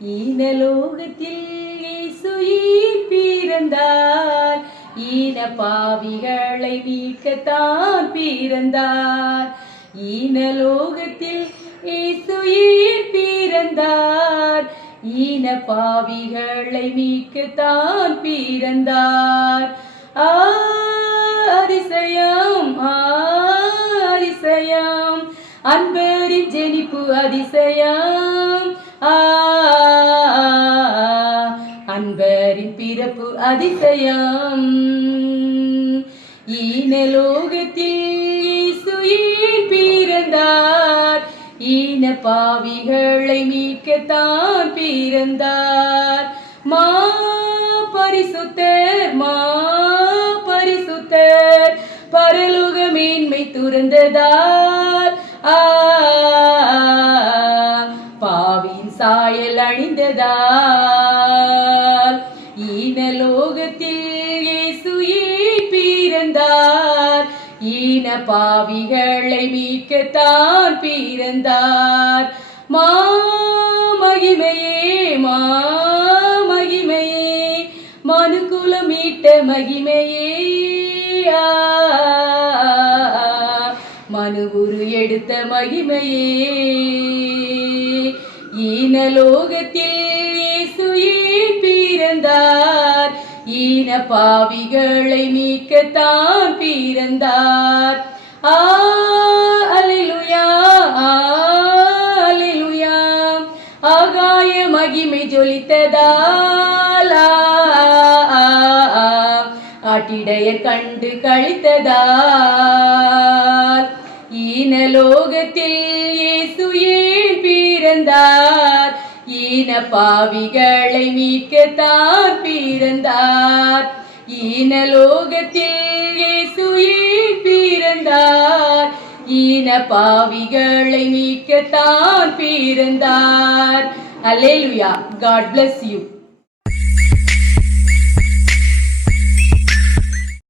ஈனலோகத்தில் இயேசு பிறந்தார் ஈன பாவிகளை மீட்கத்தான் பிறந்தார் ஈனலோகத்தில் இயேசு பிறந்தார் ஈன பாவிகளை மீட்கத்தான் பிறந்தார் ஆ அதிசயம் ஜெனிப்பு அதிசயம். ஆ அன்பரின் பிறப்பு அதிசயம். ஈனலோகத்தில் பிறந்தார்? ஈன பாவிகளை மீட்கத்தான் பிறந்தார். மா பரிசுத்தர் மா பரிசுத்தர். பரலோக மேன்மை துறந்ததார் பாவின் சாயல் அணிந்ததால் ஈனலோகத்தில் இயேசு பிறந்தார். ஈன பாவிகளை மீட்கத்தான் பிறந்தார். மா மகிமையே மா மகிமையே மனுக்குலம் மீட்ட மகிமையே ஆ, மனு உரு எடுத்த மகிமையே. ஈனலோகத்தில் இயேசு பிறந்தார். ஈன பாவிகளை மீட்கத்தான் பிறந்தார். ஆ அல்லேலூயா ஆ ஆகாய மகிமை ஜொலித்ததால் ஆ, கண்டு கழித்ததா பிறந்தார். ஈன பாவிகளை மீட்க மீட்கத்தான் பிறந்தார். ஈனலோகத்தில் இயேசு ஏன் பிறந்தார். ஈன பாவிகளை மீட்க தான் பிறந்தார். அல்லேலூயா காட் பிளஸ் யூ